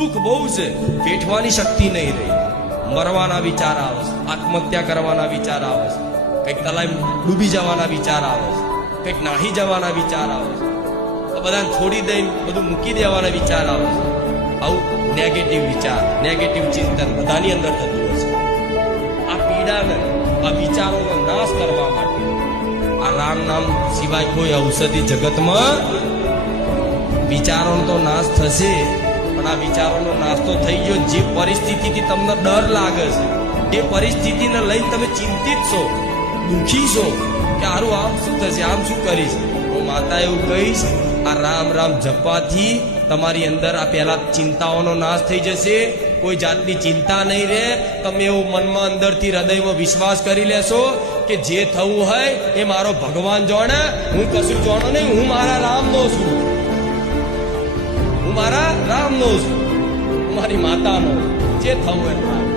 દુઃખ બહુ છે, વેઠવાની શક્તિ નહીં રહી, મરવાના વિચાર આવે છે, આત્મહત્યા કરવાના વિચાર આવે છે, કંઈક તલાઈ ડૂબી જવાના વિચાર આવે છે, કંઈક નાહી જવાના વિચાર આવે છે, આ બધાને છોડી દઈને બધું મૂકી દેવાના વિચાર આવે છે. આવું નેગેટિવ વિચાર, નેગેટિવ ચિંતન બધાની અંદર થતું હશે. આ પીડાને, આ વિચારોનો નાશ કરવા માટે આ રામ નામ સિવાય કોઈ ઔષધિ જગતમાં, વિચારોનો તો નાશ થશે, પણ આ વિચારોનો નાશ તો થઈ ગયો. જે પરિસ્થિતિથી તમને ડર લાગે છે, એ પરિસ્થિતિને લઈને તમે ચિંતિત છો, દુઃખી છો કે આરું આમ શું થશે, આમ શું કરીશ, હું માતા એવું કહીશ, આ રામ રામ જપવાથી તમારી અંદર આ પહેલા ચિંતાઓનો નાશ થઈ જશે. કોઈ જાતની ચિંતા નહીં રહે. તમે એવું મનમાં અંદરથી હૃદયમાં વિશ્વાસ કરી લેશો કે જે થવું હોય એ મારો ભગવાન જાણે, હું કશું જાણો નહીં, હું મારા રામનો છું, હું મારા રામનો છું, હું મારી માતાનો, જે થવું હોય.